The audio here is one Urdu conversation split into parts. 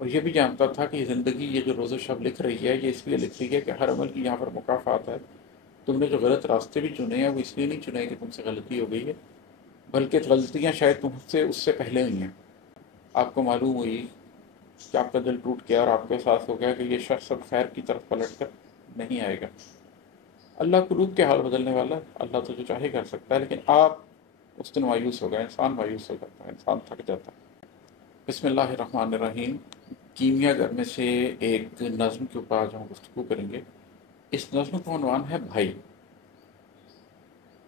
اور یہ بھی جانتا تھا کہ زندگی یہ جو روز و شب لکھ رہی ہے یہ اس لیے لکھ رہی ہے کہ ہر عمل کی یہاں پر مکافات ہے۔ تم نے جو غلط راستے بھی چنے ہیں وہ اس لیے نہیں چنے کہ تم سے غلطی ہو گئی ہے، بلکہ غلطیاں شاید تم سے اس سے پہلے ہوئی ہیں۔ آپ کو معلوم ہوئی کہ آپ کا دل ٹوٹ گیا اور آپ کو احساس ہو گیا کہ یہ شخص اب خیر کی طرف پلٹ کر نہیں آئے گا۔ اللہ قلوب کے حال بدلنے والا ہے، اللہ تو جو چاہے کر سکتا ہے، لیکن آپ اس دن مایوس ہو گئے، انسان مایوس ہو جاتا ہے، انسان تھک جاتا ہے۔ بسم اللہ الرحمن الرحیم۔ کیمیا گھر میں سے ایک نظم کے اوپر آج ہم گفتگو کریں گے۔ اس نظم کا عنوان ہے بھائی۔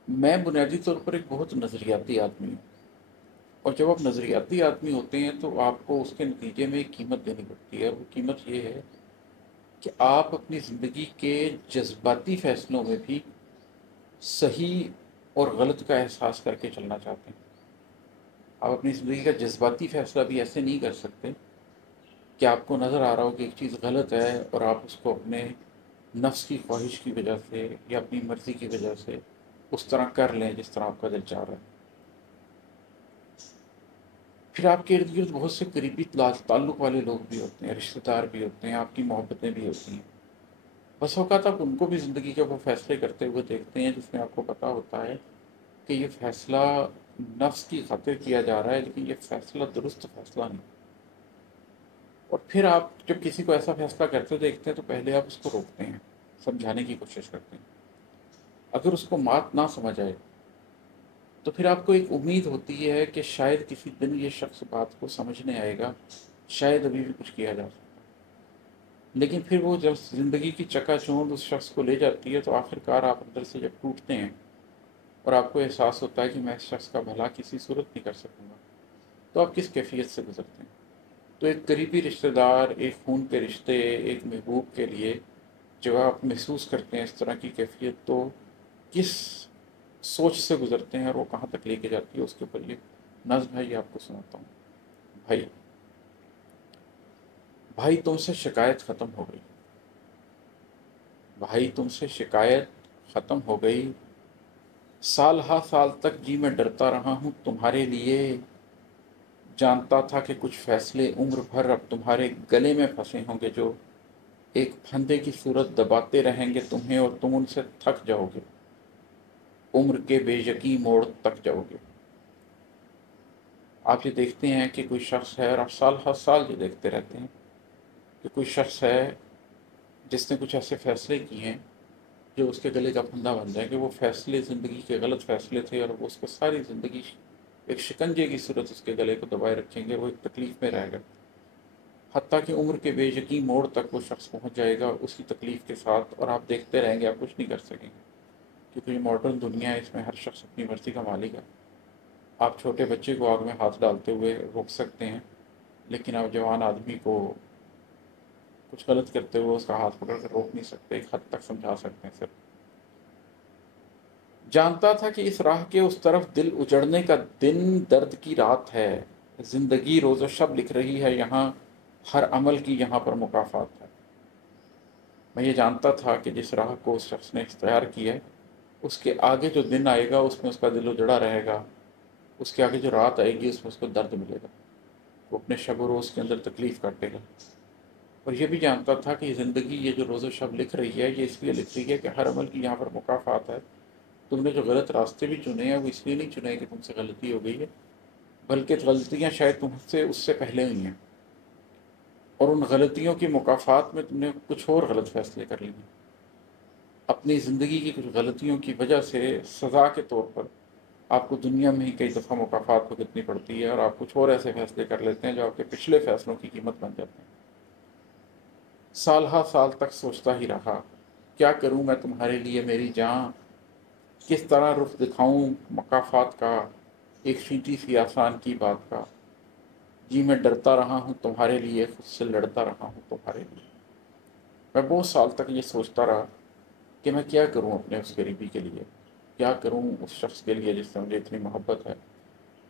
میں بنیادی طور پر ایک بہت نظریاتی آدمی ہوں، اور جب آپ نظریاتی آدمی ہوتے ہیں تو آپ کو اس کے نتیجے میں ایک قیمت دینی پڑتی ہے۔ وہ قیمت یہ ہے کہ آپ اپنی زندگی کے جذباتی فیصلوں میں بھی صحیح اور غلط کا احساس کر کے چلنا چاہتے ہیں۔ آپ اپنی زندگی کا جذباتی فیصلہ بھی ایسے نہیں کر سکتے کہ آپ کو نظر آ رہا ہو کہ ایک چیز غلط ہے اور آپ اس کو اپنے نفس کی خواہش کی وجہ سے یا اپنی مرضی کی وجہ سے اس طرح کر لیں جس طرح آپ کا دل چاہ رہا ہے۔ پھر آپ کے ارد گرد بہت سے قریبی تعلق والے لوگ بھی ہوتے ہیں، رشتہ دار بھی ہوتے ہیں، آپ کی محبتیں بھی ہوتی ہیں۔ بس اوقات آپ ان کو بھی زندگی کے وہ فیصلے کرتے ہوئے دیکھتے ہیں جس میں آپ کو پتہ ہوتا ہے کہ یہ فیصلہ نفس کی خاطر کیا جا رہا ہے، لیکن یہ فیصلہ درست فیصلہ نہیں۔ اور پھر آپ جب کسی کو ایسا فیصلہ کرتے دیکھتے ہیں تو پہلے آپ اس کو روکتے ہیں، سمجھانے کی کوشش کرتے ہیں۔ اگر اس کو مات نہ سمجھ آئے تو پھر آپ کو ایک امید ہوتی ہے کہ شاید کسی دن یہ شخص بات کو سمجھنے آئے گا، شاید ابھی بھی کچھ کیا جا سکتا ہے۔ لیکن پھر وہ جب زندگی کی چکا چوند اس شخص کو لے جاتی ہے تو آخر کار آپ اندر سے جب ٹوٹتے ہیں اور آپ کو احساس ہوتا ہے کہ میں اس شخص کا بھلا کسی صورت نہیں کر سکوں گا، تو آپ کس کیفیت سے گزرتے ہیں؟ تو ایک قریبی رشتہ دار، ایک خون کے رشتے، ایک محبوب کے لیے جب آپ محسوس کرتے ہیں اس طرح کی کیفیت تو کس سوچ سے گزرتے ہیں اور وہ کہاں تک لے کے جاتی ہے، اس کے اوپر یہ نظم ہے، یہ آپ کو سناتا ہوں۔ بھائی، بھائی تم سے شکایت ختم ہو گئی، بھائی تم سے شکایت ختم ہو گئی، سال ہا سال تک جی میں ڈرتا رہا ہوں تمہارے لیے، جانتا تھا کہ کچھ فیصلے عمر بھر اب تمہارے گلے میں پھنسے ہوں گے جو ایک پھندے کی صورت دباتے رہیں گے تمہیں، اور تم ان سے تھک جاؤ گے، عمر کے بے یقین موڑ تک جاؤ گے۔ آپ یہ دیکھتے ہیں کہ کوئی شخص ہے، اور آپ سال ہر سال یہ دیکھتے رہتے ہیں کہ کوئی شخص ہے جس نے کچھ ایسے فیصلے کیے ہیں جو اس کے گلے کا پھندا بن جائے، کہ وہ فیصلے زندگی کے غلط فیصلے تھے اور وہ اس کو ساری زندگی ایک شکنجے کی صورت اس کے گلے کو دبائے رکھیں گے، وہ ایک تکلیف میں رہے گا، حتیٰ کہ عمر کے بے یقین موڑ تک وہ شخص پہنچ جائے گا اسی تکلیف کے ساتھ، اور آپ دیکھتے رہیں گے، آپ کچھ نہیں کر سکیں گے، کیونکہ یہ ماڈرن دنیا ہے، اس میں ہر شخص اپنی مرضی کا مالک ہے۔ آپ چھوٹے بچے کو آگ میں ہاتھ ڈالتے ہوئے روک سکتے ہیں، لیکن آپ جوان آدمی کو کچھ غلط کرتے ہوئے اس کا ہاتھ پکڑ کر روک نہیں سکتے، ایک حد تک سمجھا سکتے ہیں صرف۔ جانتا تھا کہ اس راہ کے اس طرف دل اجڑنے کا دن درد کی رات ہے، زندگی روز و شب لکھ رہی ہے یہاں، ہر عمل کی یہاں پر مکافات ہے۔ میں یہ جانتا تھا کہ جس راہ کو اس شخص نے اختیار کیا ہے اس کے آگے جو دن آئے گا اس میں اس کا دل اجڑا رہے گا، اس کے آگے جو رات آئے گی اس میں اس کو درد ملے گا، وہ اپنے شب و روز کے اندر تکلیف کاٹے گا۔ اور یہ بھی جانتا تھا کہ زندگی یہ جو روز و شب لکھ رہی ہے یہ اس لیے لکھ رہی ہے کہ ہر عمل کی یہاں پر مکافات ہے۔ تم نے جو غلط راستے بھی چنے ہیں وہ اس لیے نہیں چنے کہ تم سے غلطی ہو گئی ہے، بلکہ غلطیاں شاید تم سے اس سے پہلے ہوئی ہیں، اور ان غلطیوں کی مکافات میں تم نے کچھ اور غلط فیصلے کر لیے۔ اپنی زندگی کی کچھ غلطیوں کی وجہ سے سزا کے طور پر آپ کو دنیا میں ہی کئی دفعہ مکافات بھگتنی پڑتی ہے، اور آپ کچھ اور ایسے فیصلے کر لیتے ہیں جو آپ کے پچھلے فیصلوں کی قیمت بن جاتے ہیں۔ سال ہا سال تک سوچتا ہی رہا، کیا کروں میں تمہارے لیے میری جان، کس طرح رخ دکھاؤں مکافات کا، ایک چھینٹی سی آسان کی بات کا، جی میں ڈرتا رہا ہوں تمہارے لیے، خود سے لڑتا رہا ہوں تمہارے لیے۔ میں بہت سال تک یہ سوچتا رہا کہ میں کیا کروں اپنے اس غریبی کے لیے، کیا کروں اس شخص کے لیے جس سے مجھے اتنی محبت ہے،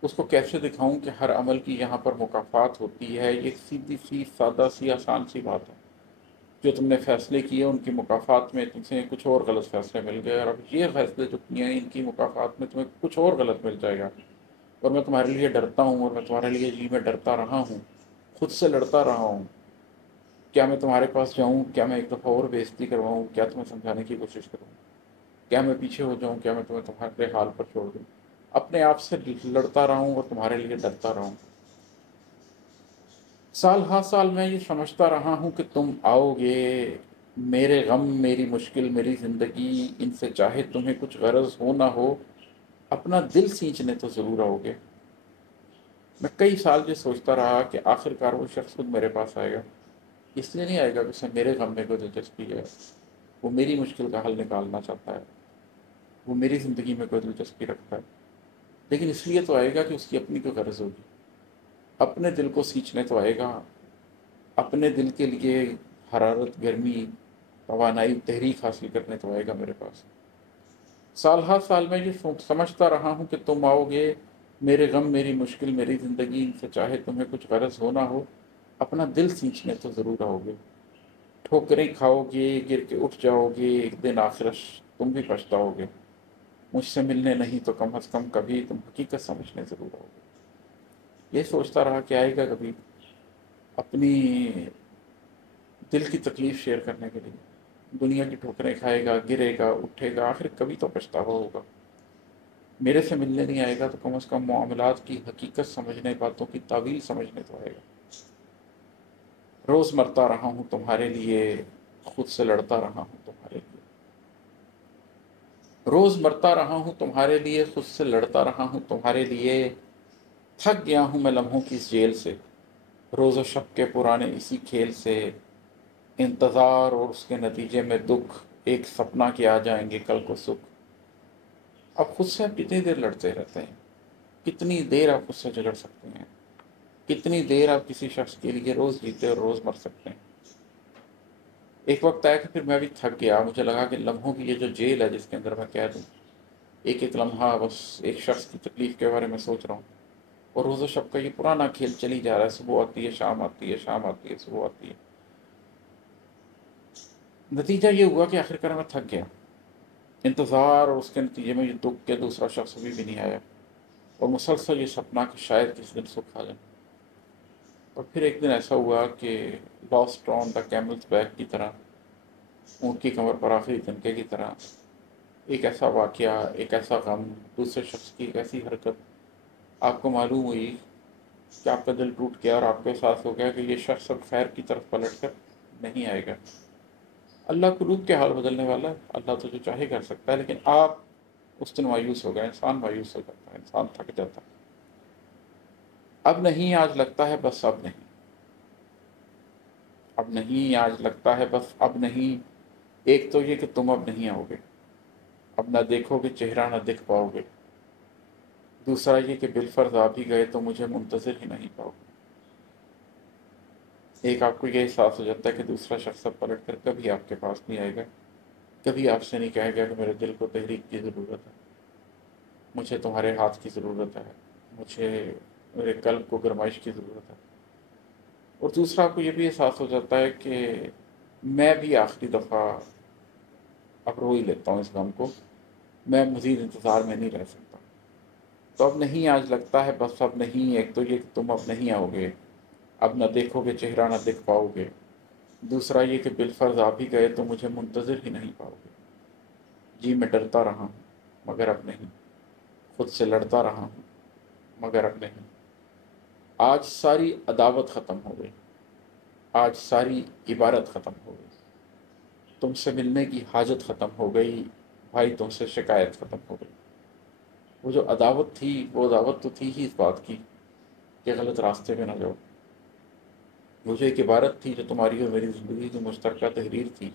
اس کو کیسے دکھاؤں کہ ہر عمل کی یہاں پر مکافات ہوتی ہے۔ یہ ایک سیدھی سی سادہ سی آسان سی بات ہے، جو تم نے فیصلے کیے ان کی مکافات میں تم سے کچھ اور غلط فیصلے مل گئے، اور اب یہ فیصلے جو کیے ہیں ان کی مکافات میں تمہیں کچھ اور غلط مل جائے گا، اور میں تمہارے لیے ڈرتا ہوں، اور میں تمہارے لیے جی میں ڈرتا رہا ہوں، خود سے لڑتا رہا ہوں، کیا میں تمہارے پاس جاؤں، کیا میں ایک دفعہ اور بےعزتی کرواؤں، کیا تمہیں سمجھانے کی کوشش کروں، کیا میں پیچھے ہو جاؤں، کیا میں تمہیں تمہارے حال پر چھوڑ دوں، اپنے آپ سے لڑتا رہا ہوں اور تمہارے لیے ڈرتا رہا ہوں۔ سال ہر سال میں یہ سمجھتا رہا ہوں کہ تم آؤ گے، میرے غم، میری مشکل، میری زندگی، ان سے چاہے تمہیں کچھ غرض ہو نہ ہو، اپنا دل سینچنے تو ضرور آؤ گے۔ میں کئی سال یہ سوچتا رہا کہ آخر کار وہ شخص خود میرے پاس آئے گا، اس لیے نہیں آئے گا کہ اسے میرے غم میں کوئی دلچسپی ہے، وہ میری مشکل کا حل نکالنا چاہتا ہے، وہ میری زندگی میں کوئی دلچسپی رکھتا ہے، لیکن اس لیے تو آئے گا کہ اس کی اپنی کوئی غرض ہوگی، اپنے دل کو سینچنے تو آئے گا، اپنے دل کے لیے حرارت، گرمی، توانائی، تحریک حاصل کرنے تو آئے گا میرے پاس۔ سال ہر سال میں یہ سمجھتا رہا ہوں کہ تم آؤ گے، میرے غم، میری مشکل، میری زندگی، ان سے چاہے تمہیں کچھ غرض ہو نہ ہو، اپنا دل سینچنے تو ضرور آؤ گے۔ ٹھوکریں کھاؤ گے، گر کے اٹھ جاؤ گے، ایک دن آخرش تم بھی پچھتاؤ گے، مجھ سے ملنے نہیں تو کم از کم کبھی تم حقیقت سمجھنے ضرور آؤ گے۔ یہ سوچتا رہا کہ آئے گا کبھی اپنی دل کی تکلیف شیئر کرنے کے لیے، دنیا کی ٹھوکریں کھائے گا، گرے گا، اٹھے گا، آخر کبھی تو پچھتاوا ہوگا۔ میرے سے ملنے نہیں آئے گا تو کم از کم معاملات کی حقیقت سمجھنے، باتوں کی تعویل سمجھنے تو آئے گا۔ روز مرتا رہا ہوں تمہارے لیے، خود سے لڑتا رہا ہوں تمہارے لیے، روز مرتا رہا ہوں تمہارے لیے، خود سے لڑتا رہا ہوں تمہارے لیے، تھک گیا ہوں میں لمحوں کی اس جیل سے، روز و شب کے پرانے اسی کھیل سے، انتظار اور اس کے نتیجے میں دکھ، ایک سپنا کہ آ جائیں گے کل کو سکھ۔ اب خود سے آپ کتنی دیر لڑتے رہتے ہیں؟ کتنی دیر آپ خود سے جھگڑ سکتے ہیں؟ کتنی دیر آپ کسی شخص کے لیے روز جیتے اور روز مر سکتے ہیں؟ ایک وقت آیا کہ پھر میں بھی تھک گیا، مجھے لگا کہ لمحوں کی یہ جو جیل ہے جس کے اندر میں قید ہوں، ایک ایک لمحہ بس ایک شخص کی تکلیف کے بارے میں سوچ رہا ہوں، اور روز و شب کا یہ پرانا کھیل چلی جا رہا ہے، صبح آتی ہے، شام آتی ہے، شام آتی ہے، صبح آتی ہے۔ نتیجہ یہ ہوا کہ آخرکار میں تھک گیا، انتظار اور اس کے نتیجے میں یہ دکھ کہ دوسرا شخص بھی نہیں آیا، اور مسلسل یہ سپنا کہ شاید کسی دن سکھ آ جائے۔ اور پھر ایک دن ایسا ہوا کہ لاسٹ آن دا کیملز بیک کی طرح، اونٹ کی کمر پر آخری تنکے کی طرح، ایک ایسا واقعہ، ایک ایسا غم، دوسرے شخص کی ایک ایسی حرکت آپ کو معلوم ہوئی کہ آپ کا دل ٹوٹ گیا، اور آپ کو احساس ہو گیا کہ یہ شخص اب خیر کی طرف پلٹ کر نہیں آئے گا۔ اللہ قلوب کے حال بدلنے والا ہے، اللہ تو جو چاہے کر سکتا ہے، لیکن آپ اس دن مایوس ہو گئے، انسان مایوس ہو جاتا ہے، انسان تھک جاتا ہے۔ اب نہیں آج لگتا ہے بس اب نہیں، اب نہیں آج لگتا ہے بس اب نہیں، ایک تو یہ کہ تم اب نہیں آؤ گے، اب نہ دیکھو گے چہرہ نہ دکھ پاؤ گے، دوسرا یہ کہ بالفرض آپ ہی گئے تو مجھے منتظر ہی نہیں پاؤ گے۔ ایک آپ کو یہ احساس ہو جاتا ہے کہ دوسرا شخص اب پلٹ کر کبھی آپ کے پاس نہیں آئے گا، کبھی آپ سے نہیں کہے گا کہ میرے دل کو تحریک کی ضرورت ہے، مجھے تمہارے ہاتھ کی ضرورت ہے، مجھے میرے قلب کو گرمائش کی ضرورت ہے۔ اور دوسرا آپ کو یہ بھی احساس ہو جاتا ہے کہ میں بھی آخری دفعہ اب رو ہی لیتا ہوں اس غم کو، میں مزید انتظار میں نہیں رہ سکتا۔ تو اب نہیں آج لگتا ہے بس اب نہیں، ایک تو یہ کہ تم اب نہیں آؤ گے، اب نہ دیکھو گے چہرہ نہ دکھ پاؤ گے، دوسرا یہ کہ بالفرض آپ ہی گئے تو مجھے منتظر ہی نہیں پاؤ گے۔ جی میں ڈرتا رہا ہوں مگر اب نہیں، خود سے لڑتا رہا ہوں مگر اب نہیں، آج ساری عداوت ختم ہو گئی، آج ساری عبارت ختم ہو گئی، تم سے ملنے کی حاجت ختم ہو گئی، بھائی تم سے شکایت ختم ہو گئی۔ وہ جو عداوت تھی، وہ عداوت تو تھی ہی اس بات کی کہ غلط راستے پہ نہ جاؤ، وہ جو ایک عبارت تھی جو تمہاری اور میری زندگی کی مشترکہ تحریر تھی،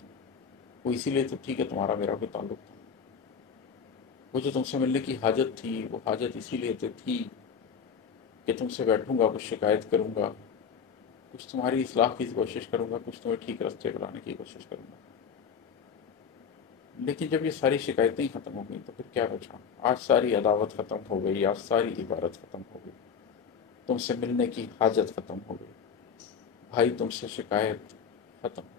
وہ اسی لیے تو تھی کہ تمہارا میرا کوئی تعلق تھا۔ وہ جو تم سے ملنے کی حاجت تھی، وہ حاجت اسی لیے تو تھی کہ تم سے بیٹھوں گا، کچھ شکایت کروں گا، کچھ تمہاری اصلاح کی کوشش کروں گا، کچھ تمہیں ٹھیک راستے پہ لانے کی کوشش کروں گا۔ لیکن جب یہ ساری شکایتیں ہی ختم ہو گئیں تو پھر کیا بچا؟ آج ساری عداوت ختم ہو گئی، آج ساری عبارت ختم ہو گئی، تم سے ملنے کی حاجت ختم ہو گئی، بھائی تم سے شکایت ختم ہو گئی۔